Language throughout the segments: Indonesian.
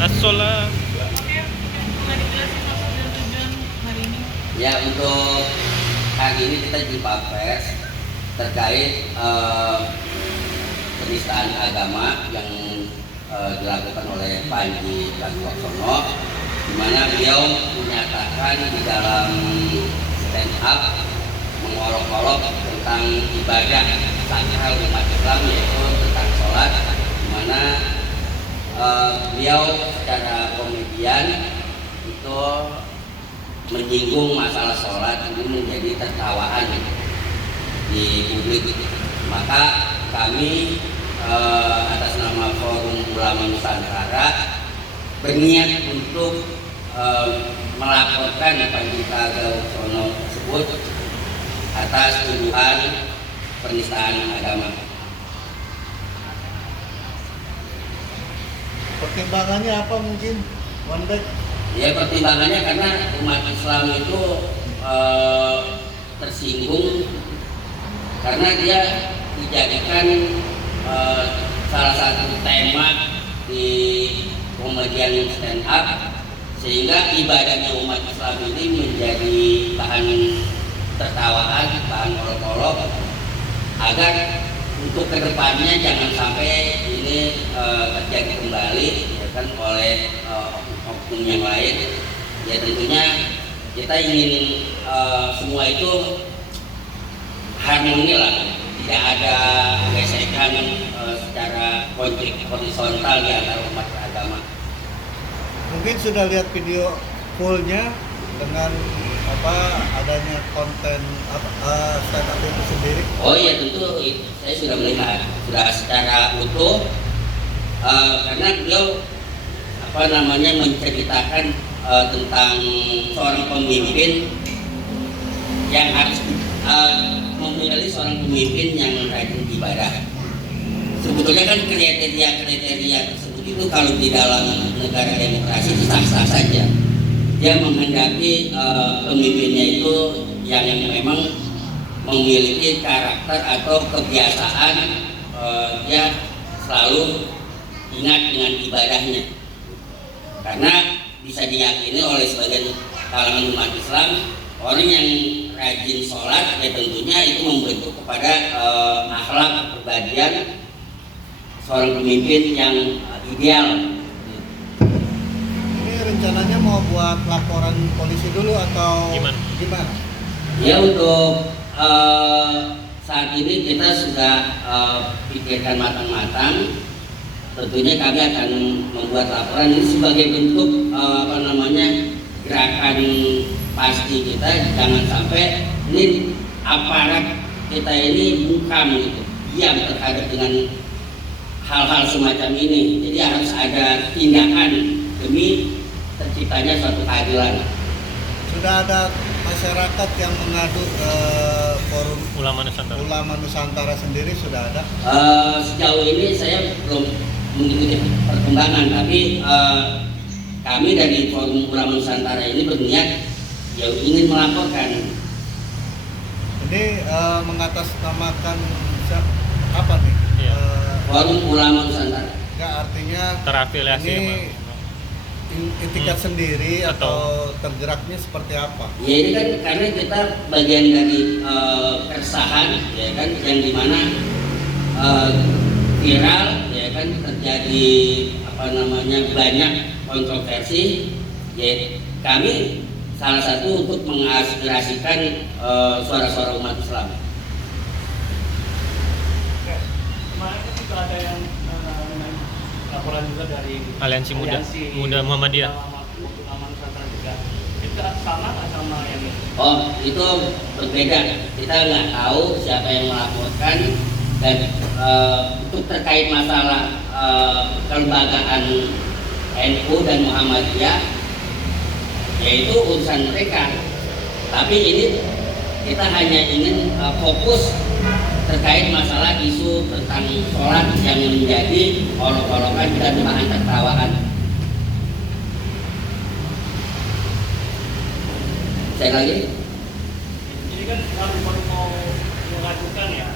Asola. Oke, boleh dijelasin maksud dan tujuan hari ini? Ya, untuk hari ini kita jumpa pers terkait penistaan agama yang dilakukan oleh Panji Pragiwaksono, di mana beliau menyatakan di dalam stand up mengolok-olok tentang ibadah sakral umat Islam, yaitu tentang sholat, di mana beliau secara komedian itu menyinggung masalah sholat ini menjadi tertawaan di publik. Maka kami atas nama Forum Ulama Nusantara berniat untuk melaporkan Panji Pragiwaksono tersebut atas tuduhan penistaan agama. Pertimbangannya apa mungkin, Wandek? Ya, pertimbangannya karena umat Islam itu tersinggung karena dia dijadikan salah satu tema di komedian stand up, sehingga ibadahnya umat Islam ini menjadi bahan tertawaan, bahan olok-olok, agar untuk kedepannya jangan sampai ini terjadi kembali ya kan oleh oknum yang lain. Ya tentunya kita ingin semua itu harmoni lah, tidak ada gesekan secara konflik horizontal di antara umat beragama. Mungkin sudah lihat video fullnya dengan adanya konten stand up itu sendiri. Oh iya, tentu saya sudah melihat, sudah secara utuh, karena beliau menceritakan tentang seorang pemimpin yang harus memilih seorang pemimpin yang rajin ibadah. Sebetulnya kan kriteria tersebut itu kalau di dalam negara demokrasi itu sah-sah saja. Dia menghendaki pemimpinnya itu yang memang memiliki karakter atau kebiasaan dia selalu ingat dengan ibadahnya. Karena bisa diyakini oleh sebagian kalangan umat Islam, orang yang rajin sholat ya tentunya itu membentuk kepada akhlak kepribadian seorang pemimpin yang ideal. Ini rencananya mau buat laporan polisi dulu atau gimana? Ya, untuk saat ini kita sudah pikirkan matang-matang. Tentunya kami akan membuat laporan ini sebagai bentuk gerakan pasti kita, jangan sampai ini aparat kita ini bungkam gitu, diam terhadap dengan hal-hal semacam ini. Jadi harus ada tindakan demi terciptanya suatu keadilan. Sudah ada masyarakat yang mengadu ke Forum Ulama Nusantara sendiri, sudah ada? Sejauh ini saya belum mengikuti perkembangan, tapi kami dari Forum Ulama Nusantara ini berniat ya ingin melaporkan. Ini mengatasnamakan apa nih? Iya. Forum Ulama Nusantara. Enggak, artinya Terafiliasi ini itikat sendiri atau tergeraknya seperti apa? Ya ini kan karena kita bagian dari keresahan ya kan, yang dimana viral ya kan, terjadi banyak kontroversi. Ya kami salah satu untuk mengaspirasikan suara-suara umat Islam. Kemarin kan juga ada yang laporan juga dari Aliansi Muda Muhammadiyah. Ulama Nusantara juga. Itu sama nggak sama yang ini? Oh, itu berbeda. Kita nggak tahu siapa yang melaporkan, dan untuk terkait masalah kelembagaan NU dan Muhammadiyah, yaitu urusan mereka. Tapi ini kita hanya ingin fokus terkait masalah isu tentang sholat yang menjadi olok-olokan dan bahan tertawaan. Saya lagi. Jadi kan kalau baru mau mengajukan ya,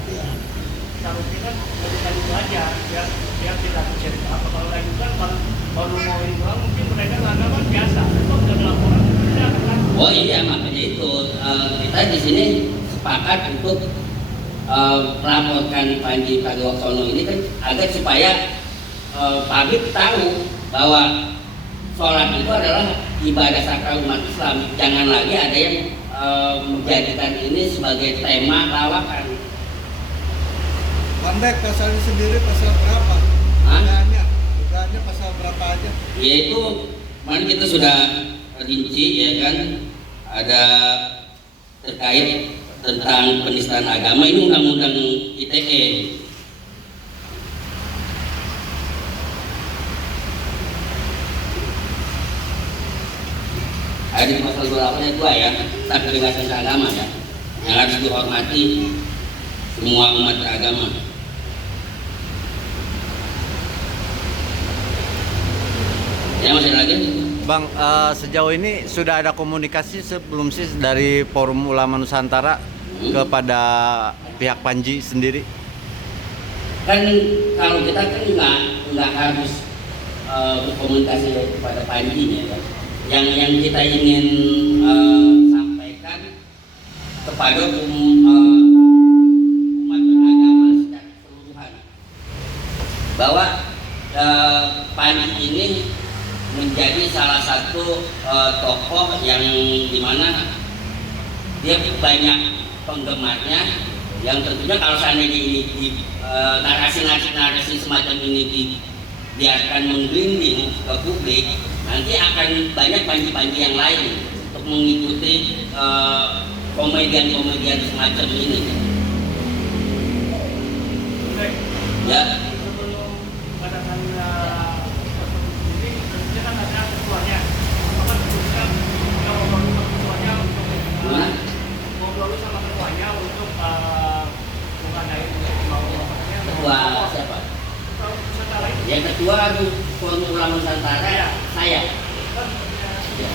seharusnya kan mengajukan itu aja, biar tidak terjadi apa. Kalau ajukan baru mau ini doang, mungkin mereka nganggap kan biasa. Itu udah laporan, tidak akan. Oh iya, makanya itu kita di sini sepakat untuk melaporkan Panji Pragiwaksono ini kan agar supaya publik tahu bahwa sholat itu adalah ibadah sakral umat Islam. Jangan lagi ada yang menjadikan ini sebagai tema lawakan. Pandek pasalnya sendiri pasal berapa? Dugaannya pasal berapa aja? Yaitu kemarin kita sudah rinci ya kan, ada terkait tentang penistaan agama, ini undang-undang ITE. Ada di pasal 28 ayat 2 ya, tentang kebebasan agama ya, yang harus dihormati semua umat beragama. Ya, masih ada lagi? Bang, sejauh ini sudah ada komunikasi sebelum sih dari Forum Ulama Nusantara kepada pihak Panji sendiri? Kan kalau kita kan nggak harus berkomunikasi kepada Panji ya kan. Yang kita ingin sampaikan kepada umat beragama secara keseluruhan bahwa Panji ini menjadi salah satu tokoh yang dimana dia banyak penggemarnya, yang tentunya kalau seandainya ini narasi semacam ini dibiarkan menggelinding ke publik, nanti akan banyak panji-panji yang lain untuk mengikuti komedian-komedian semacam ini. Ya. Sebelum mengadakan ini, tentunya kan ada ketuanya. Apakah kemudian kalau ketuanya untuk ngobrol sama ketuanya untuk mengadain Ketua siapa? Nusantara ini. Yang ketua itu Forum Ulama Nusantara ya. Saya. Ya.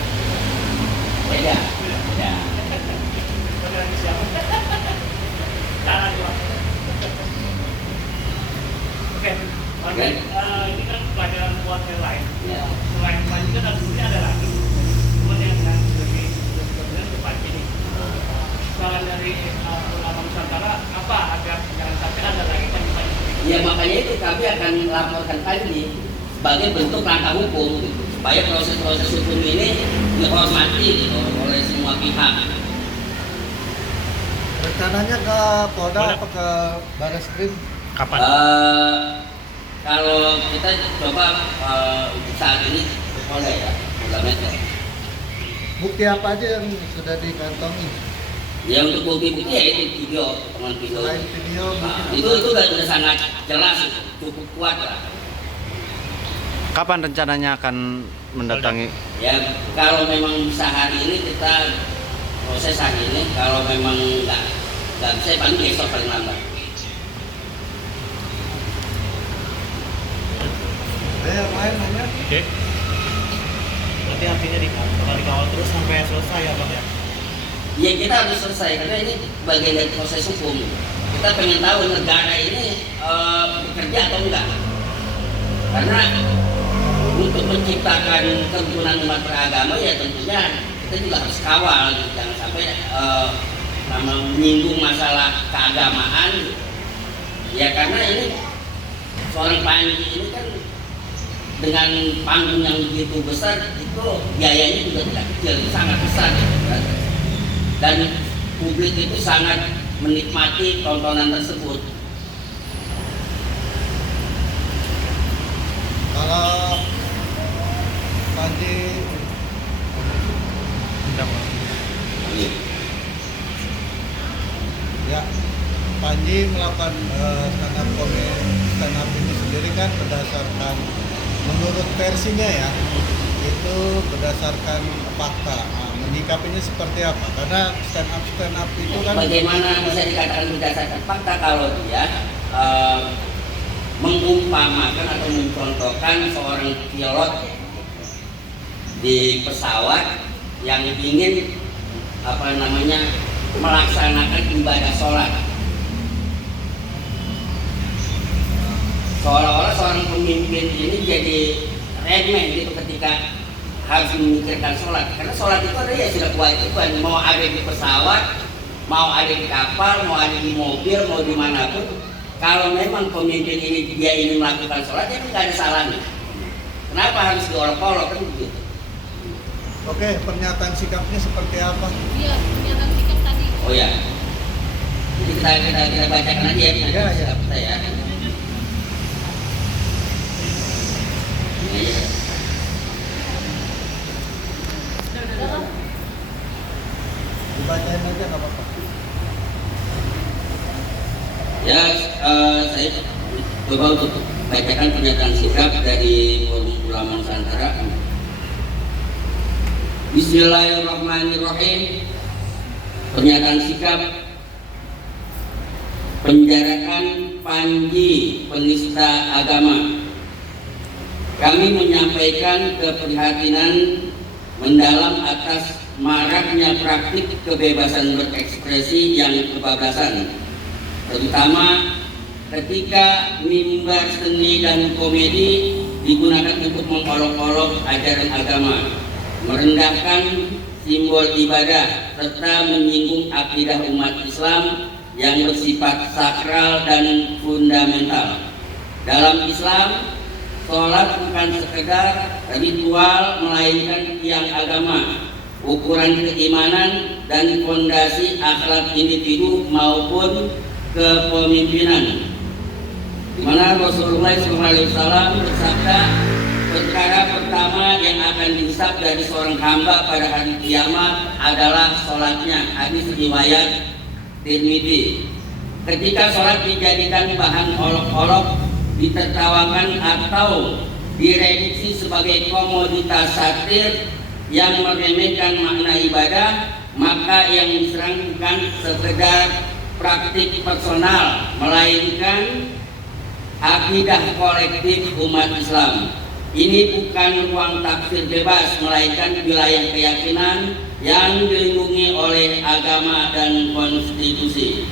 Beda. Beda. Beda di siapa? Cara dua. Oke. Oke. Ini kan pelajaran buat yang lain. Ya. Selain Panji kan sebenarnya ada lagi. Cuma yang sebenarnya ke Panji ini. Saran dari Ulama Nusantara apa agar jangan sampai ada lagi Panji-Panji. Ya makanya itu kami akan laporkan Panji sebagai bentuk langkah hukum gitu, supaya proses-proses hukum ini dihormati gitu, oleh semua pihak. Rencananya ke Polda apa ke Barreskrim? Kapan? Kalau kita coba untuk saat ini ke Polda ya, Polda Metro. Bukti apa aja yang sudah dikantongi? Ya untuk bukti-bukti ya itu video, teman video. Selain video, Nah, mungkin itu udah sangat jelas, cukup kuat lah. kapan rencananya akan mendatangi? Ya kalau memang bisa hari ini kita proses hari ini, kalau memang nggak bisa paling besok paling lambat. Yang lain nanya? Oke. Berarti artinya bakal dikawal terus sampai selesai ya Bang ya? Ya kita harus selesai karena ini bagian dari proses hukum. Kita pengen tahu negara ini bekerja atau enggak. Karena untuk menciptakan kerukunan umat beragama ya tentunya kita juga harus kawal, gitu. Jangan sampai menyinggung masalah keagamaan. Ya karena ini seorang Panji ini kan dengan panggung yang begitu besar itu biayanya juga tidak kecil, sangat besar gitu kan. Dan publik itu sangat menikmati tontonan tersebut. Kalau Panji ya, Panji melakukan stand up ini sendiri kan berdasarkan, menurut versinya ya, itu berdasarkan fakta. Nah, menyikapinya seperti apa? Karena stand up itu kan Bagaimana bisa dikatakan berdasarkan fakta kalau dia mengumpamakan atau mencontohkan seorang pilot di pesawat yang ingin melaksanakan ibadah sholat. Seolah-olah seorang pemimpin ini jadi remeh gitu ketika harus memikirkan sholat, karena sholat itu ada ya sudah kewajiban, mau ada di pesawat, mau ada di kapal, mau ada di mobil, mau dimanapun. Kalau memang pemimpin ini dia ingin melakukan sholat, ya nggak ada salahnya. Kenapa harus diolok-olok kan begitu? Oke, pernyataan sikapnya seperti apa? Iya, pernyataan sikap tadi. Oh ya, jadi kita bacakan aja ya, Ya, ya. sikap kita ya. Ini ya. Dibacain aja nggak apa-apa. Ya, saya coba untuk bacakan pernyataan sikap dari Forum Ulama Nusantara. Bismillahirrahmanirrahim. Pernyataan sikap penjarakan Panji penista agama. Kami menyampaikan keprihatinan mendalam atas maraknya praktik kebebasan berekspresi yang kebablasan, terutama ketika mimbar seni dan komedi digunakan untuk mengolok-olok ajaran agama, merendahkan simbol ibadah, serta menyinggung akidah umat Islam yang bersifat sakral dan fundamental. Dalam Islam, sholat bukan sekedar ritual, melainkan tiang agama, ukuran keimanan dan fondasi akhlak individu maupun kepemimpinan. Di mana Rasulullah SAW bersabda, perkara pertama yang akan dihisab dari seorang hamba pada hari kiamat adalah sholatnya. Hadis riwayat Tirmidzi. Ketika sholat dijadikan bahan olok-olok, ditertawakan atau direduksi sebagai komoditas satir yang meremehkan makna ibadah, maka yang diserang bukan sekedar praktik personal, melainkan akidah kolektif umat Islam. Ini bukan ruang tafsir bebas, melainkan wilayah keyakinan yang dilindungi oleh agama dan konstitusi.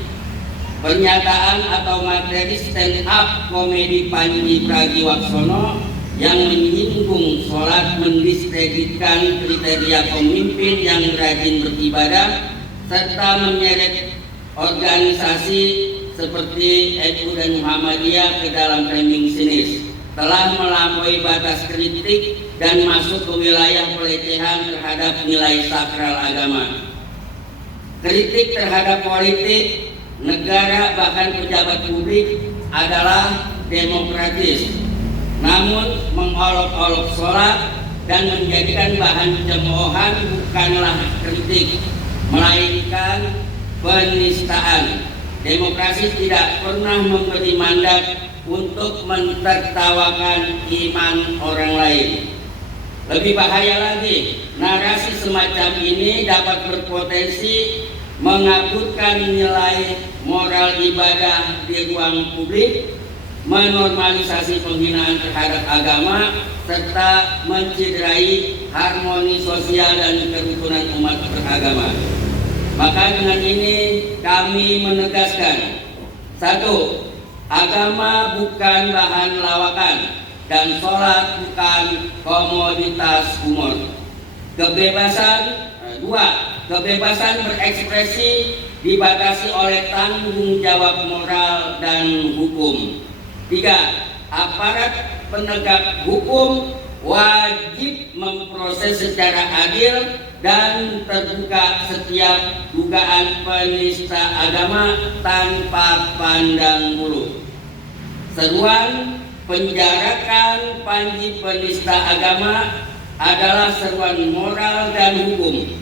Pernyataan atau materi stand up komedi Panji Pragiwaksono yang menyinggung sholat, mendiskreditkan kriteria pemimpin yang rajin beribadah, serta menyeret organisasi seperti NU dan Muhammadiyah ke dalam framing sinis, telah melampaui batas kritik dan masuk ke wilayah pelecehan terhadap nilai sakral agama. Kritik terhadap politik, negara, bahkan pejabat publik adalah demokratis. Namun mengolok-olok sholat dan menjadikan bahan cemoohan bukanlah kritik, melainkan penistaan. Demokrasi tidak pernah memberi mandat untuk mentertawakan iman orang lain. Lebih bahaya lagi, narasi semacam ini dapat berpotensi mengaburkan nilai moral ibadah di ruang publik, menormalisasi penghinaan terhadap agama, serta mencederai harmoni sosial dan kerukunan umat beragama. Maka dengan ini kami menegaskan, 1. Agama bukan bahan lawakan dan sholat bukan komoditas humor. Kebebasan 2. Kebebasan berekspresi dibatasi oleh tanggung jawab moral dan hukum. 3. Aparat penegak hukum wajib memproses secara adil dan terbuka setiap dugaan penista agama tanpa pandang bulu. Seruan penjarakan Panji penista agama adalah seruan moral dan hukum,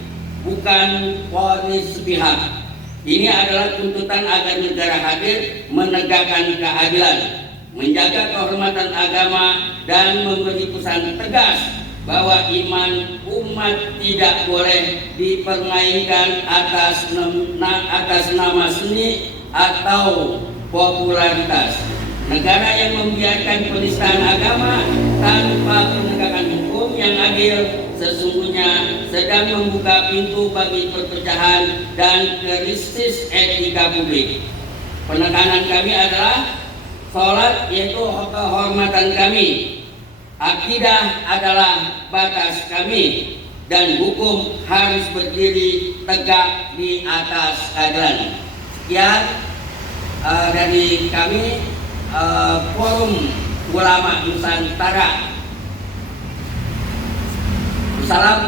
bukan vonis sepihak. Ini adalah tuntutan agar negara hadir menegakkan keadilan, menjaga kehormatan agama, dan memberi pesan tegas bahwa iman umat tidak boleh dipermainkan atas nama seni atau popularitas. Negara yang membiarkan penistaan agama tanpa penegakan hukum yang adil sesungguhnya sedang membuka pintu bagi perpecahan dan krisis etika publik. Penekanan kami adalah sholat yaitu kehormatan kami, Akidah adalah batas kami dan hukum harus berdiri tegak di atas keadilan. Sekian dari kami Forum Ulama Nusantara. Assalamualaikum.